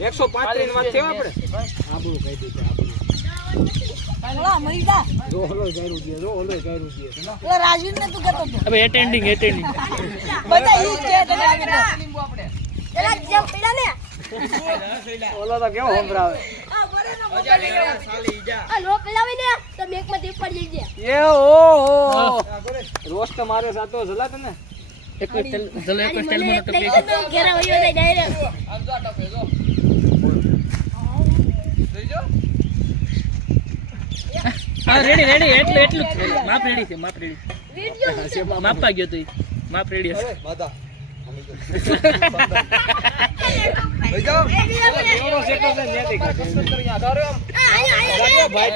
એકસો પાંત્રીસ વાત થયો આપણે? ઓલા મરી જા જો હલો ગાયરું દે જો હલો ગાયરું દે ઓલા રાજવીર ને તું કહેતો હતો. હવે એટેન્ડિંગ એટેન્ડિંગ બધા ઈ જ છે તને આગળ એલા જેમ પીડા ને? ઓલો તો કેવો સંભળાવે? આ બરે નો આ નો પીડાવી ને તો બેંકમાં દીપ પડી જાય એ ઓ હો. રોસ્ટ મારે સાતો જલા તને? એક જલો પેક ઘેરા જાય ડાયરેક્ટ હા રેડી રેડી એટલું એટલું. માપ રેડી છે માપ રેડી માપવા ગયો તું. માપ રેડી હશે ભાઈ.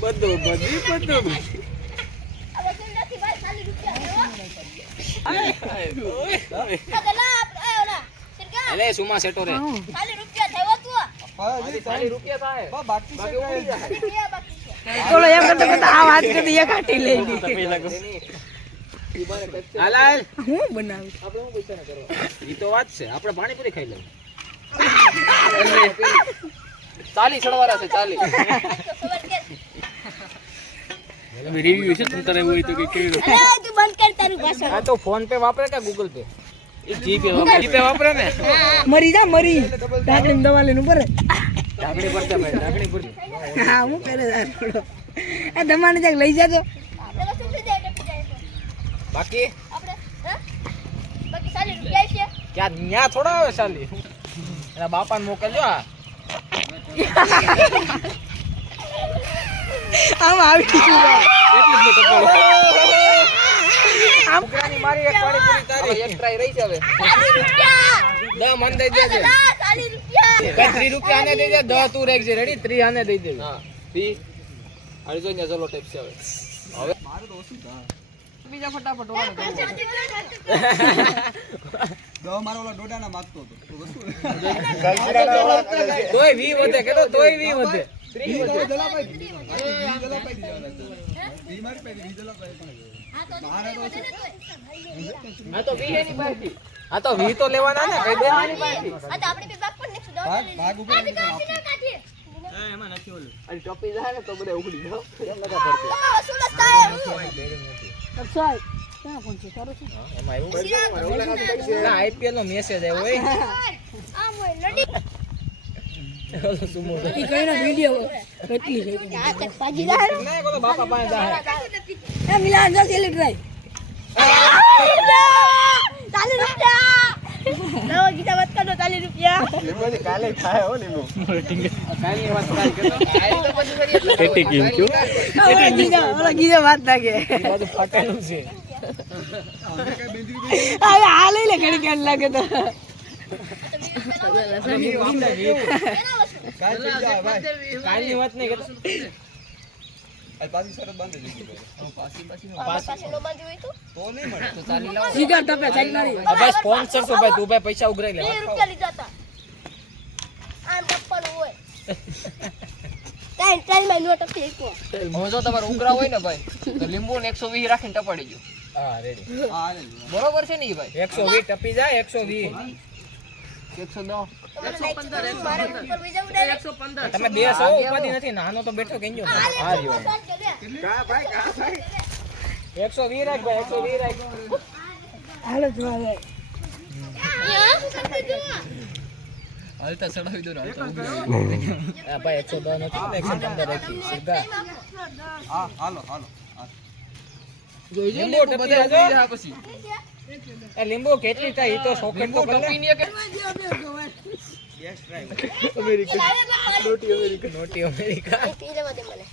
બધું બધી બધું અરે સુમા સેટો રે ખાલી રૂપિયા થાય બાકી ઉડી જાય. ઓલો એમ કરતા કરતા આ વાત કરતી એક આટી લઈ લીધી હાલ હાલ હું બનાવું આપણે શું પૈસા કરવા ઈ તો વાત છે આપણે પાણીપુરી ખાઈ લેવું ચાલી ચડવાના છે ચાલી રિવ્યુ છે તું તને હોય તો કે કેવી રીતે? બંધ કર તારું ભાષણ આ તો ફોન પે વાપરે કે ગૂગલ પે? એ જીપે વાપરે. જીપે વાપરે ને? મરી જા મરી. ઢાકણી દવા લઈને ઉપર ઢાકણી પર ભાઈ ઢાકણી પર હા હું કરે થોડો? આ દમાને જાક લઈ જાજો. તો. બાકી? આપણે બાકી સાલી રૂપિયા છે? ક્યાં ન્યા થોડા આવે ચાલી એના બાપાને મોકલજો આ. આમ આવી આમ મારી એક પાણીપુરી તારી. એક ટ્રાય રહી છે હવે. દસ મન દઈ દેજે. સાલી રૂપિયા. કઈ ત્રી રૂપિયા આને દઈ દે દસ તું રાખજે રેડી ત્રી આને દઈ દે. હા ત્રી અડજો ને ચલો ટેપ છે હવે. હવે બીજા ફટાફટ વાળો તોય વી વધે કે તોય વી વધે. ત્રી વધે આ તો વી એની પાસેથી. આ તો વી તો લેવાના ને કઈ દેવાની પાસેથી. આ તો આપણે બી દવા ભાગ ઉપર કાઢીએ. અને ટોપી જાય ને તો બધા ઉગડી જાવ એમ નકા પડતી. તમારો વસૂલ જ થાય હું અક્ષય ક્યાં ફોન છે? તારો છે એમાં એવું. ના, IPL નો મેસેજ આવ્યો હોય આમ હોય નડી સુમો ઈ કઈનો વિડિયો કેટલી છે? આ ચક પાજી જાય. ના, એ બાપા પાસે જાય. એ મિલાન જો સેલી ટ્રાય ચાલી રૂપિયા. નવો ગીતા વાત કરો ચાલી રૂપિયા. કાલની વાત કાલ કરતો. આ તો પછી કરીએ. એટી કેમ કયો ઓલા ગીજા ઓલા ગીજા વાત લાગે. બધું ફાટેલું છે. હવે આ લઈ લે ઘડી કેમ લાગે તો. કાલની વાત નહીં કરતો. પાસે ઉઘરાઈ લે. બે રૂપિયા લીધા હતા. આમ ટપ્પાનું હોય. કાંઈ ટ્રેનમાં નોટ આપી એકવો જો તમારે ઉઘરા હોય ને ભાઈ તો લીંબુ ને એકસો વીસ રાખીને ટપાડી ગયો હા રેડી બરોબર છે ને ભાઈ? એકસો વીસ ટપી જાય એકસો વીસ. એકસો દસ. તમારે નાઈટ છે, મારે ઉપર વહી જવું direct. તમે બે સો ઉપાધિ નથી નાનો તો બેઠો હા રહ્યો એકસો વીસ રાખ ભાઈ એકસો વીસ રાખ. હાલો. હાલતા ચડાવી દો હા ભાઈ એકસો દસ નથી એકસો પંદર રાખી. સીધા. જોઈજો લીંબુ લીંબુ ટપી બધા જાજો. ઉઘરી જાય પછી એ લીંબુ કેટલી થાય એ તો સોકેટ તો લીંબુ કરી લે. ટપી ને કે નોટી અમેરિકા એ પી લેવા દે મને.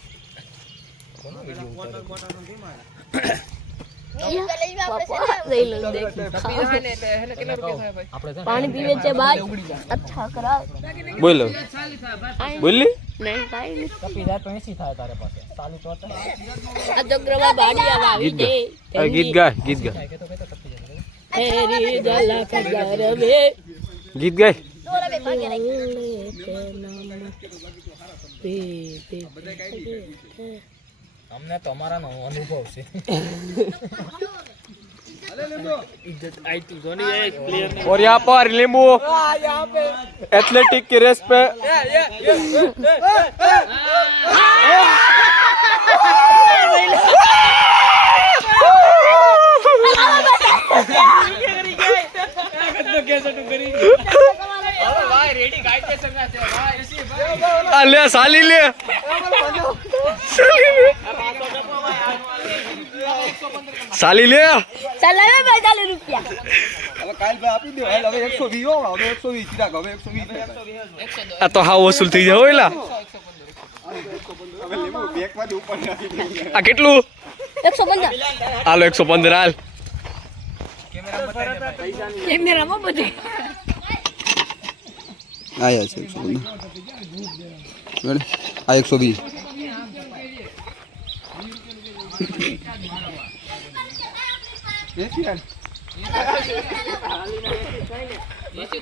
કોનો વીડિયો ઉતારે? વીસ રૂપિયા લઈ જાઓ, આપણે છે ને. ટપી જાય ને એટલે એને કેટલા રૂપિયા થાય ભાઈ આપણે છે ને પાણી પીવે છે બાદ અચ્છા કરાવ બોલો બોલી નહીં કાંઈ નહીં જાય તો એસી થાય તારે પાસે. ચાલુ તો આ જગરવા બાડિયા આવી દે ગીત ગા ગીત ગા હેરી જલા ખબર વે ગીત ગાય. અમને તમારા અમારાનો અનુભવ છે. और यहाँ पर लींबू एथलेटिक की रेस पे ले साली ले। साली ले। ચલાવે પૈસા રૂપિયા. હવે કાલ ભાઈ આપી દો હવે 120 હો હવે 120 થી હવે 120 આ તો હા વસૂલ થઈ જાય ઓલા આ કેટલું? 115 હાલો 115 હાલ. કેમેરામાં બધે. આયા છે 115 આ 120 એસી હાલ. એસી